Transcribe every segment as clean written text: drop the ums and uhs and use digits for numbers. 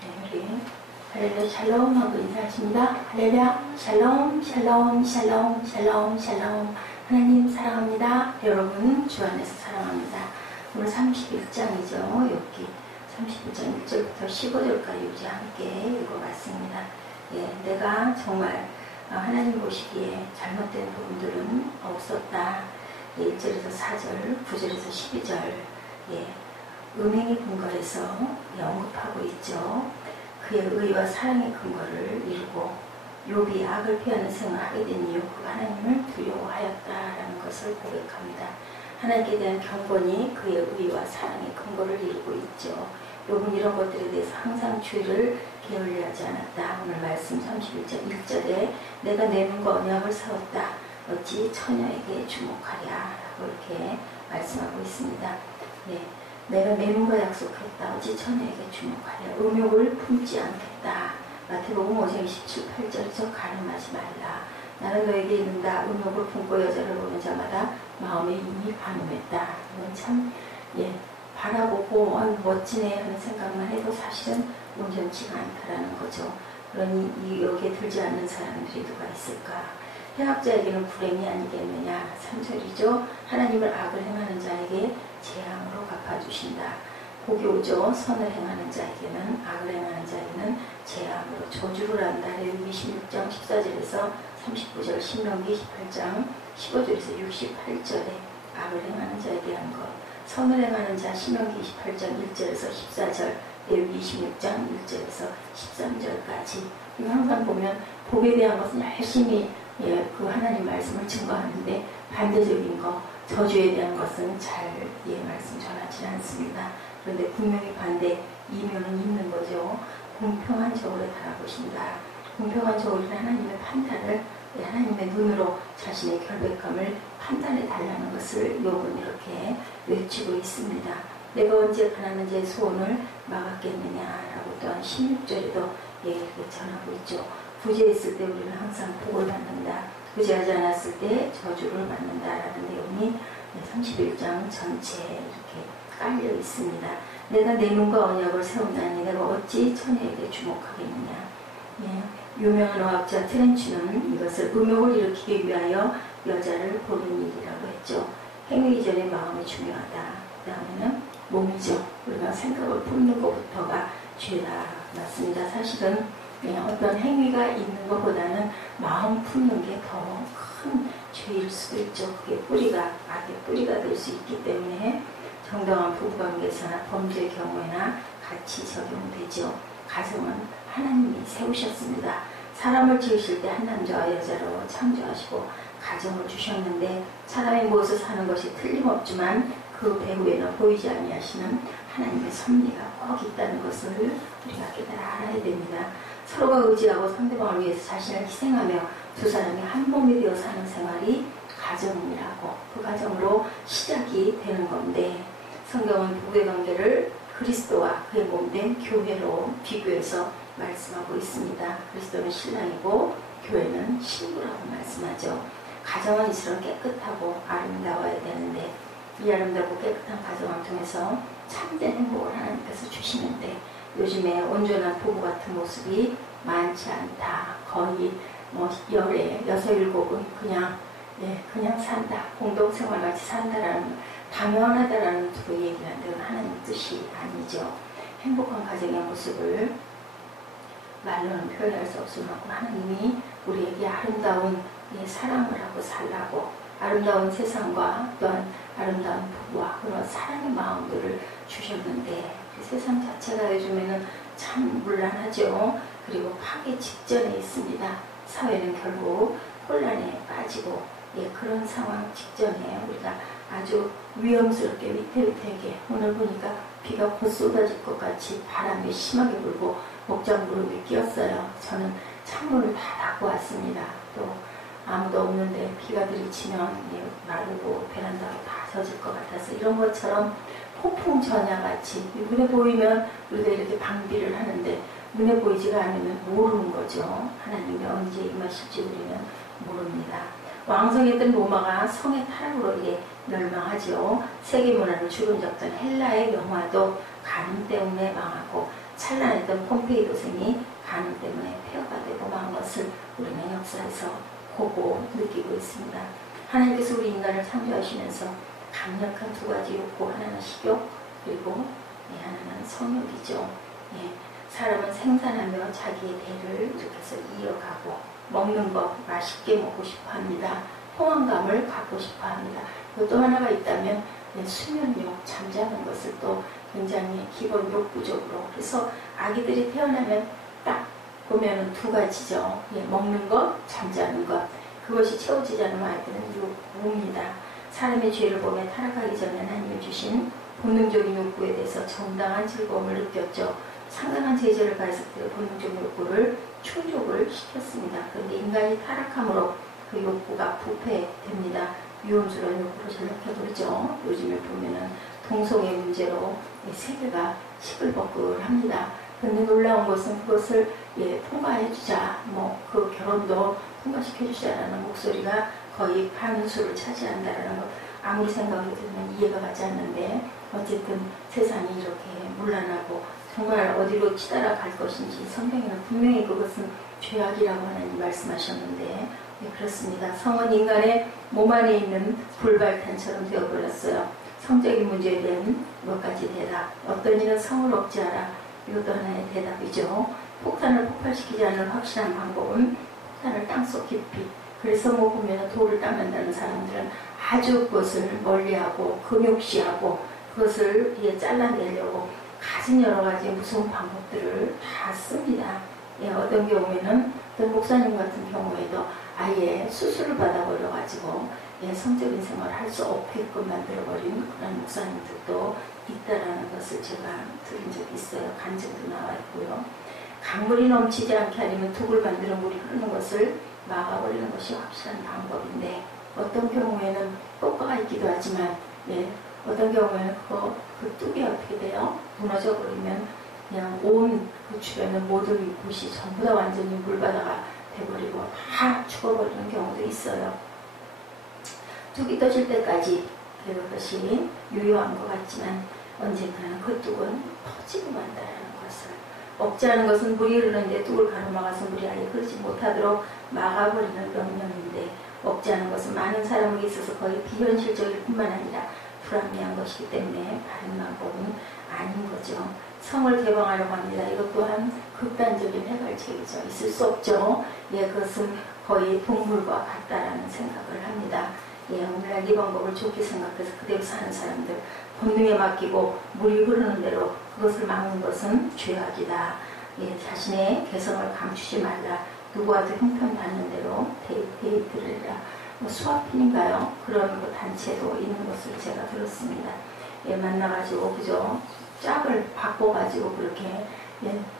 네, 우리 할렐루야 샬롬 하고 인사하십니다. 할렐루야 샬롬 샬롬 샬롬 샬롬 샬롬. 하나님 사랑합니다. 여러분 주 안에서 사랑합니다. 오늘 31장이죠. 여기 31장 1절부터 15절까지 우리 함께 읽어봤습니다. 예, 내가 정말 하나님 보시기에 잘못된 부분들은 없었다. 예, 1절에서 4절, 9절에서 12절 예, 음행의 근거에서 언급하고 있죠. 그의 의와 사랑의 근거를 이루고 욥이 악을 피하는 생을 하게 된 이유, 그가 하나님을 두려워하였다라는 것을 고백합니다. 하나님께 대한 경건이 그의 의와 사랑의 근거를 이루고 있죠. 욥은 이런 것들에 대해서 항상 주의를 게을리하지 않았다. 오늘 말씀 31장 1절에 내가 내 눈과 언약을 세웠다. 어찌 처녀에게 주목하랴 라고 이렇게 말씀하고 있습니다. 네, 내가 내 눈과 약속했다. 어찌 처녀에게 주목하랴. 음욕을 품지 않겠다. 마태복음 5장 27, 8절에서 가늠하지 말라. 나는 너에게 이른다. 음욕을 품고 여자를 보는 자마다 마음에 이미 반응했다. 이건 참 바라보고 멋지네 하는 생각만 해도 사실은 온전치가 않다라는 거죠. 그러니 여기에 들지 않는 사람들이 누가 있을까? 해악자에게는 불행이 아니겠느냐. 3절이죠. 하나님을 악을 행하는 자에게 재앙으로 갚아주신다. 복이 오죠. 선을 행하는 자에게는, 악을 행하는 자에게는 재앙으로 저주를 한다. 레위기 26장 14절에서 39절, 신명기 28장 15절에서 68절에 악을 행하는 자에 대한 것, 선을 행하는 자 신명기 28장 1절에서 14절, 레위기 26장 1절에서 13절까지. 이거 항상 보면 복에 대한 것은 열심히 그 하나님 말씀을 증거하는데 반대적인 거, 저주에 대한 것은 잘 말씀 전하지 않습니다. 그런데 분명히 반대 이면은 있는 거죠. 공평한 저울에 달아보신다. 공평한 저울은 하나님의 판단을, 하나님의 눈으로 자신의 결백함을 판단해 달라는 것을 욥은 이렇게 외치고 있습니다. 내가 언제 가난한 자의 소원을 막았겠느냐라고 또한 16절에도 이렇게 전하고 있죠. 부재했을 때 우리는 항상 복을 받는다. 부재하지 않았을 때 저주를 받는다라는 내용이 31장 전체에 이렇게 깔려 있습니다. 내가 내 눈과 언약을 세운다니 내가 어찌 처녀에게 주목하겠느냐. 유명한 어학자 트렌치는 이것을 음욕을 일으키기 위하여 여자를 보는 일이라고 했죠. 행위 이전에 마음이 중요하다. 그 다음에는 몸이죠. 우리가 생각을 품는 것부터가 죄다. 맞습니다. 사실은 어떤 행위가 있는 것보다는 마음 품는 게 더 큰 죄일 수도 있죠. 그게 뿌리가, 악의 뿌리가 될 수 있기 때문에 정당한 부부관계에서나 범죄의 경우에나 같이 적용되죠. 가정은 하나님이 세우셨습니다. 사람을 지으실 때 한 남자와 여자로 창조하시고 가정을 주셨는데 사람의 무엇을 사는 것이 틀림없지만 그 배후에는 보이지 아니하시는 하나님의 섭리가 꼭 있다는 것을 우리가 깨달아 알아야 됩니다. 서로가 의지하고 상대방을 위해서 자신을 희생하며 두 사람이 한 몸이 되어 사는 생활이 가정이라고, 그 가정으로 시작이 되는 건데 성경은 부부의 관계를 그리스도와 그의 몸된 교회로 비교해서 말씀하고 있습니다. 그리스도는 신랑이고 교회는 신부라고 말씀하죠. 가정은 이처럼 깨끗하고 아름다워야 되는데 이 아름답고 깨끗한 가정을 통해서 참된 행복을 하나님께서 주시는데 요즘에 온전한 부부 같은 모습이 많지 않다. 거의 열에 6, 7은 그냥 산다. 공동생활 같이 산다라는, 당연하다라는 두 얘기하는 데는 하나님 뜻이 아니죠. 행복한 가정의 모습을 말로는 표현할 수 없을 만큼 하나님이 우리에게 아름다운 사랑을 하고 살라고, 아름다운 세상과 또한 아름다운 부부와 그런 사랑의 마음들을 주셨는데 세상 자체가 요즘에는 참 문란하죠. 그리고 파괴 직전에 있습니다. 사회는 결국 혼란에 빠지고 그런 상황 직전에 우리가 아주 위험스럽게 위태위태하게, 오늘 보니까 비가 곧 쏟아질 것 같이 바람이 심하게 불고 목장무릎이 끼었어요. 저는 창문을 다 닫고 왔습니다. 또 아무도 없는데 비가 들이치면 마르고 베란다가 다 젖을 것 같아서 이런 것처럼 폭풍 전야같이 눈에 보이면 우리가 이렇게 방비를 하는데 눈에 보이지가 않으면 모르는 거죠. 하나님이 언제 임하실지 우리는 모릅니다. 왕성했던 로마가 성의 타락으로 멸망하죠. 세계 문화를 주름잡던 헬라의 영화도 가뭄 때문에 망하고 찬란했던 폼페이 도성이 간음 때문에 폐허가 되고 만 것을 우리는 역사에서 보고 느끼고 있습니다. 하나님께서 우리 인간을 창조하시면서 강력한 두 가지 욕구, 하나는 식욕, 그리고 하나는 성욕이죠. 사람은 생산하며 자기의 대를 이렇게 해서 이어가고, 먹는 것, 맛있게 먹고 싶어 합니다. 포만감을 갖고 싶어 합니다. 또 하나가 있다면 수면욕, 잠자는 것을 또 굉장히 기본 욕구적으로. 그래서 아기들이 태어나면 딱 보면은 두 가지죠. 먹는 것, 잠자는 것. 그것이 채워지지 않으면 아이들은 욕구입니다. 사람의 죄를 보며 타락하기 전에 하나님이 주신 본능적인 욕구에 대해서 정당한 즐거움을 느꼈죠. 상당한 제재를 가했을 때 본능적 욕구를 충족을 시켰습니다. 그런데 인간이 타락함으로 그 욕구가 부패됩니다. 유혹스러운 욕구로 전락해버리죠. 요즘에 보면은 동성애 문제로 세계가 시끌벅글합니다. 그런데 놀라운 것은 그것을 통과해주자, 그 결혼도 통과시켜주자라는 목소리가 거의 반수를 차지한다라는 것. 아무리 생각해 보면 이해가 가지 않는데 어쨌든 세상이 이렇게 문란하고 정말 어디로 치달아 갈 것인지 성경에는 분명히 그것은 죄악이라고 하나님 말씀하셨는데 그렇습니다. 성은 인간의 몸 안에 있는 불발탄처럼 되어버렸어요. 성적인 문제에 대한 몇 가지 대답. 어떤 이는 성을 억제하라. 이것도 하나의 대답이죠. 폭탄을 폭발시키지 않는 확실한 방법은 폭탄을 땅속 깊이. 그래서 보면 돌을 닦는다는 사람들은 아주 그것을 멀리하고 금욕시하고 그것을 잘라내려고 가진 여러 가지 무서운 방법들을 다 씁니다. 어떤 경우에는 어떤 목사님 같은 경우에도 아예 수술을 받아버려가지고 성적인 생활을 할 수 없게끔 만들어버린 그런 목사님들도 있다라는 것을 제가 들은 적이 있어요. 간증도 나와 있고요. 강물이 넘치지 않게 하려면 둑을 만들어 물이 흐르는 것을 막아버리는 것이 확실한 방법인데 어떤 경우에는 효과가 있기도 하지만 어떤 경우에는 그 뚝이 어떻게 돼요? 무너져 버리면 그냥 온 그 주변의 모든 곳이 전부 다 완전히 물바다가 돼버리고 다 죽어버리는 경우도 있어요. 뚝이 떠질 때까지 그것이 유효한 것 같지만 언젠가는 그 뚝은 터지고 만다라는 것을. 억제하는 것은 물이 흐르는데 뚝을 가로막아서 물이 아예 흐르지 못하도록 막아버리는 명령인데 억제하는 것은 많은 사람에게 있어서 거의 비현실적일 뿐만 아니라 불합리한 것이기 때문에 바른 방법은 아닌 거죠. 성을 개방하려고 합니다. 이것 또한 극단적인 해결책이죠. 있을 수 없죠. 그것은 거의 동물과 같다라는 생각을 합니다. 오늘날 이 방법을 좋게 생각해서 그대로 사는 사람들, 본능에 맡기고 물이 흐르는 대로 그것을 막는 것은 죄악이다. 자신의 개성을 감추지 말라. 누구와도 형편받는 대로 데이트를 해라. 수아핀인가요? 그런 단체도 있는 것을 제가 들었습니다. 만나가지고 그저 짝을 바꿔가지고 그렇게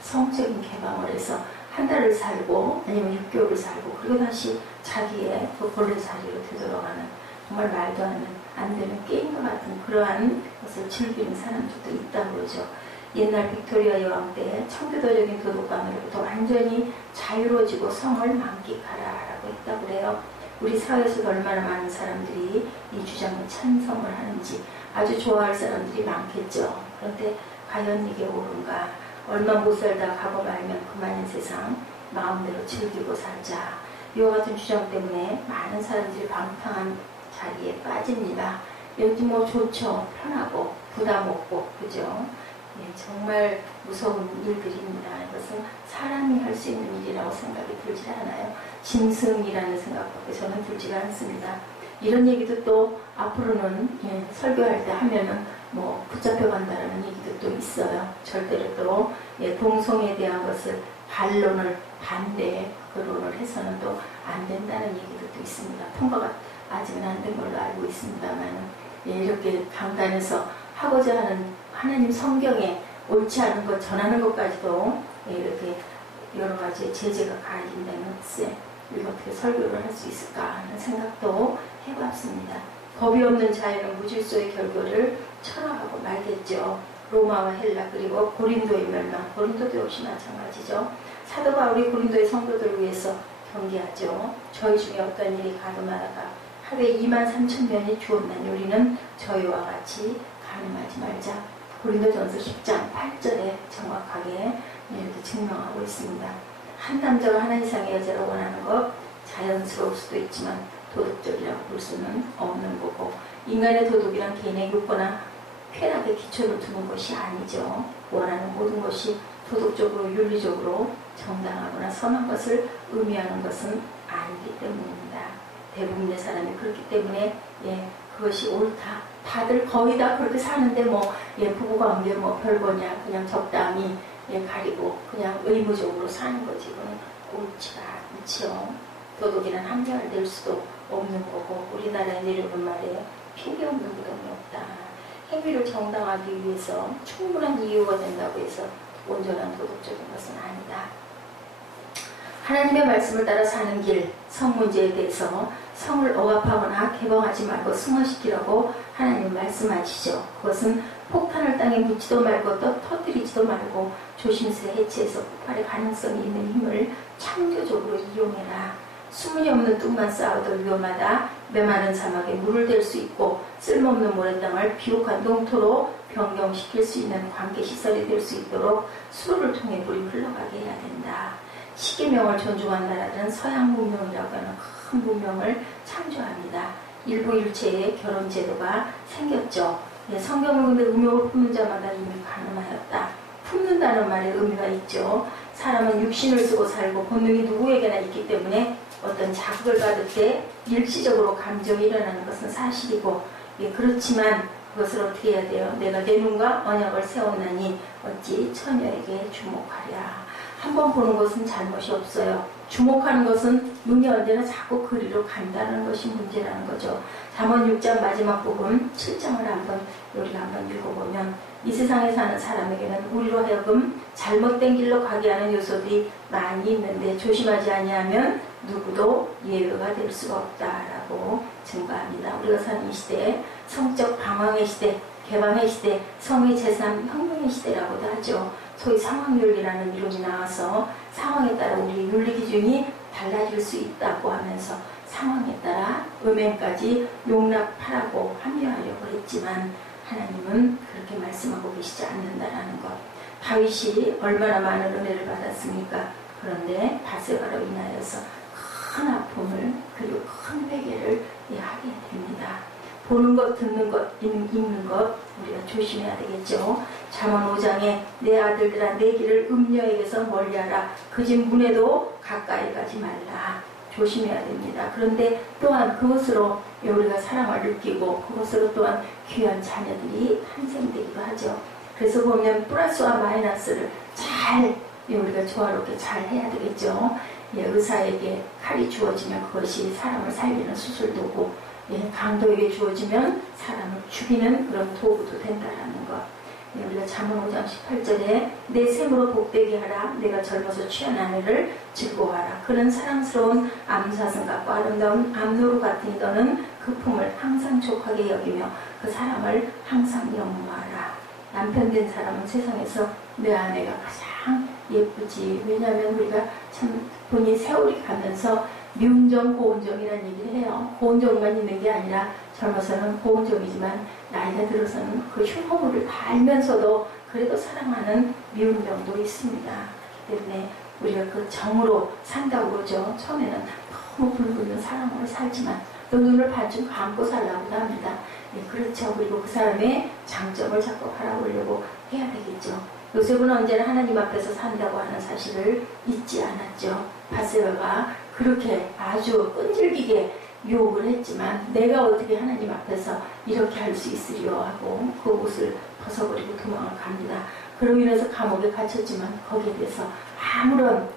성적인 개방을 해서 한 달을 살고 아니면 6개월을 살고 그리고 다시 자기의 그 본래 자리로 되돌아가는 정말 말도 안 되는 게임과 같은 그러한 것을 즐기는 사람들도 있다고 그러죠. 옛날 빅토리아 여왕 때 청교도적인 도덕관으로부터 완전히 자유로워지고 성을 만끽하라라고 했다고 그래요. 우리 사회에서 얼마나 많은 사람들이 이 주장을 찬성을 하는지 아주 좋아할 사람들이 많겠죠. 그런데 과연 이게 옳은가? 얼마 못 살다 가고 말면 그만인 세상 마음대로 즐기고 살자. 이와 같은 주장 때문에 많은 사람들이 방탕한 자리에 빠집니다. 여기 좋죠. 편하고 부담 없고 그죠? 정말 무서운 일들입니다. 이것은 사람이 할 수 있는 일이라고 생각이 들지 않아요. 짐승이라는 생각밖에 저는 들지가 않습니다. 이런 얘기도 또 앞으로는 설교할 때 하면은 붙잡혀 간다는 얘기도 또 있어요. 절대로 또 동성애에 대한 것을 반론을 반대 거론을 해서는 또 안 된다는 얘기도 또 있습니다. 통과가 아직은 안 된 걸로 알고 있습니다만 이렇게 강단에서 하고자 하는 하나님 성경에 옳지 않은 것 전하는 것까지도 이렇게 여러 가지 제재가 가해진다면 글쎄 우리가 어떻게 설교를 할 수 있을까 하는 생각도 해봤습니다. 법이 없는 자유는 무질서의 결과를 철학하고 말겠죠. 로마와 헬라 그리고 고린도의 멸망, 고린도도 역시 마찬가지죠. 사도 바울이 고린도의 성도들을 위해서 경계하죠. 저희 중에 어떤 일이 가늠하다가 하루에 23,000명이 죽었나니 우리는 저희와 같이 가늠하지 말자. 고린도전서 10장 8절에 정확하게 이렇게 증명하고 있습니다. 한 남자가 하나 이상의 여자를 원하는 것 자연스러울 수도 있지만 도덕적이라고 볼 수는 없는 거고, 인간의 도덕이란 개인의 욕구나 쾌락에 기초를 두는 것이 아니죠. 원하는 모든 것이 도덕적으로 윤리적으로 정당하거나 선한 것을 의미하는 것은 아니기 때문입니다. 대부분의 사람이 그렇기 때문에 그것이 옳다. 다들 거의 다 그렇게 사는데 부부관계 별거냐, 그냥 적당히 가리고 그냥 의무적으로 사는 거지. 그건 옳지가 않지요. 도덕이란 한계가 수도 없는 거고, 우리나라에 내려오는 말에 핑계 없는 무덤이 없다. 행위를 정당하기 위해서 충분한 이유가 된다고 해서 온전한 도덕적인 것은 아니다. 하나님의 말씀을 따라 사는 길, 성 문제에 대해서 성을 억압하거나 개방하지 말고 승화시키라고 하나님 말씀하시죠. 그것은 폭탄을 땅에 묻지도 말고 터뜨리지도 말고 조심스레 해체해서 폭발의 가능성이 있는 힘을 창조적으로 이용해라. 수문이 없는 뚝만 쌓아도 위험하다. 메마른 사막에 물을 댈 수 있고 쓸모없는 모래땅을 비옥한 농토로 변경시킬 수 있는 관계시설이 될 수 있도록 수로를 통해 물이 흘러가게 해야 된다. 시계명을 존중한 나라들은 서양 문명이라고 하는 큰 문명을 창조합니다. 일부 일체의 결혼제도가 생겼죠. 성경을 근데 음욕을 품는 자마다 이미 가늠하였다. 품는다는 말에 의미가 있죠. 사람은 육신을 쓰고 살고 본능이 누구에게나 있기 때문에 어떤 자극을 받을 때 일시적으로 감정이 일어나는 것은 사실이고, 그렇지만 그것을 어떻게 해야 돼요? 내가 내 눈과 언약을 세웠나니 어찌 처녀에게 주목하랴. 한번 보는 것은 잘못이 없어요. 주목하는 것은 눈이 언제나 자꾸 그리로 간다는 것이 문제라는 거죠. 잠언 6장 마지막 부분 7장을 우리가 한번 읽어보면, 이 세상에 사는 사람에게는 우리로 하여금 잘못된 길로 가게 하는 요소들이 많이 있는데 조심하지 아니하면 누구도 예외가 될 수가 없다라고 증거합니다. 우리가 사는 이 시대에 성적 방황의 시대, 개방의 시대, 성의 제3혁명의 시대라고도 하죠. 소위 상황윤리라는 이론이 나와서 상황에 따라 우리 윤리 기준이 달라질 수 있다고 하면서 상황에 따라 음행까지 용납하라고 합리화하려고 했지만, 하나님은 그렇게 말씀하고 계시지 않는다라는 것. 다윗이 얼마나 많은 은혜를 받았습니까? 그런데 바세바로 인하여서 큰 아픔을, 그리고 큰 회개를 하게 됩니다. 보는 것, 듣는 것, 읽는 것 우리가 조심해야 되겠죠. 잠언 5장에 내 아들들아 내 길을 음녀에게서 멀리하라. 그 집 문에도 가까이 가지 말라. 조심해야 됩니다. 그런데 또한 그것으로 우리가 사랑을 느끼고 그것으로 또한 귀한 자녀들이 탄생되기도 하죠. 그래서 보면 플러스와 마이너스를 잘 우리가 조화롭게 잘 해야 되겠죠. 의사에게 칼이 주어지면 그것이 사람을 살리는 수술도구, 강도에게 주어지면 사람을 죽이는 그런 도구도 된다라는 것. 우리가 잠언 5장 18절에 내 셈으로 복되게 하라. 내가 젊어서 취한 아내를 즐거워하라. 그는 사랑스러운 암사슴 같고 아름다운 암노루 같으니 너는 그 품을 항상 족하게 여기며 그 사람을 항상 영무하라. 남편 된 사람은 세상에서 내 아내가 가장 예쁘지. 왜냐하면 우리가 참 본인 세월이 가면서 미운정, 고운정이라는 얘기를 해요. 고운정만 있는 게 아니라 젊어서는 고운정이지만 나이가 들어서는 그 흉허물을 다 알면서도 그래도 사랑하는 미운정도 있습니다. 그렇기 때문에 우리가 그 정으로 산다고 그러죠. 처음에는 너무 붉은 사랑으로 살지만 또 눈을 반쯤 감고 살라고도 합니다. 그렇죠. 그리고 그 사람의 장점을 자꾸 바라보려고 해야 되겠죠. 요셉은 언제나 하나님 앞에서 산다고 하는 사실을 잊지 않았죠. 바세바가 그렇게 아주 끈질기게 유혹을 했지만 내가 어떻게 하나님 앞에서 이렇게 할 수 있으리요 하고 그 옷을 벗어버리고 도망을 갑니다. 그로 인해서 감옥에 갇혔지만 거기에 대해서 아무런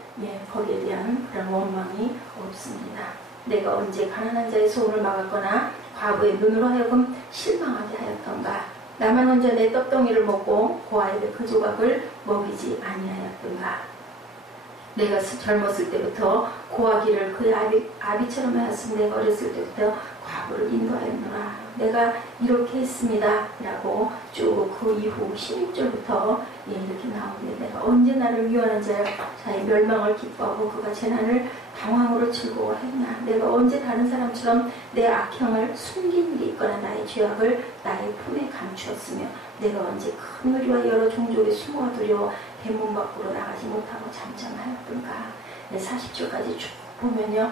거기에 대한 그런 원망이 없습니다. 내가 언제 가난한 자의 소원을 막았거나 과부의 눈으로 하여금 실망하게 하였던가. 나만 혼자 내 떡덩이를 먹고 고아에게 그 조각을 먹이지 아니하였던가. 내가 젊었을 때부터 고아기를 그의 아비처럼 하였으면 내가 어렸을 때부터 과부를 인도하였노라. 내가 이렇게 했습니다 라고 쭉 그 이후 16절부터 이렇게 나오는데, 내가 언제 나를 미워하는 자의 멸망을 기뻐하고 그가 재난을 방황으로 즐거워했나? 내가 언제 다른 사람처럼 내 악행을 숨긴 일이 있거나 나의 죄악을 나의 품에 감추었으며 내가 언제 큰 무리와 여러 종족의 수모가 두려워 대문 밖으로 나가지 못하고 잠잠하였던가? 40절까지 쭉 보면요.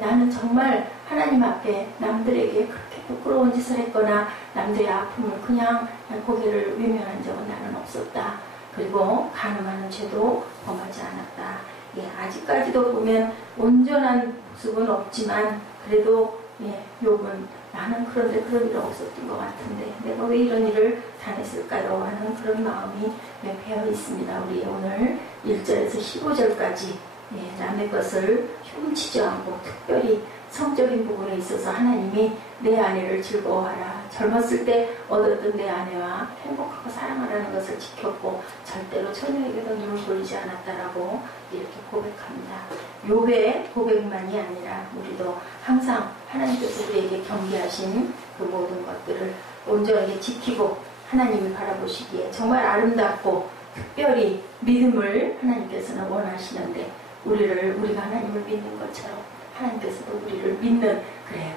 나는 정말 하나님 앞에 남들에게 그렇게 부끄러운 짓을 했거나 남들의 아픔을 그냥 고개를 외면한 적은 나는 없었다. 그리고 간음하는 죄도 범하지 않았다. 아직까지도 보면 온전한 모습은 없지만 그래도 욥은 나는 그런데 그런 일 없었던 것 같은데 내가 왜 이런 일을 당했을까요? 하는 그런 마음이 배어 있습니다. 우리 오늘 1절에서 15절까지 남의 것을 훔치지 않고 특별히 성적인 부분에 있어서 하나님이 내 아내를 즐거워하라. 젊었을 때 얻었던 내 아내와 행복하고 사랑하라는 것을 지켰고 절대로 처녀에게도 눈을 돌리지 않았다라고 이렇게 고백합니다. 욥의 고백만이 아니라 우리도 항상 하나님께서 우리에게 경계하신 그 모든 것들을 온전하게 지키고 하나님이 바라보시기에 정말 아름답고 특별히 믿음을 하나님께서는 원하시는데 우리가 하나님을 믿는 것처럼 하나님께서도 우리를 믿는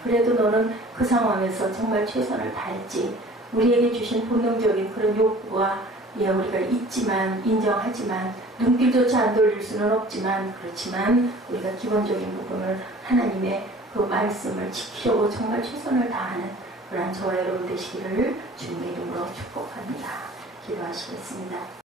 그래도 너는 그 상황에서 정말 최선을 다했지. 우리에게 주신 본능적인 그런 욕구가 우리가 있지만 인정하지만 눈길조차 안 돌릴 수는 없지만 그렇지만 우리가 기본적인 부분을 하나님의 그 말씀을 지키려고 정말 최선을 다하는 그러한 저와 여러분 되시기를 주님의 이름으로 축복합니다. 기도하시겠습니다.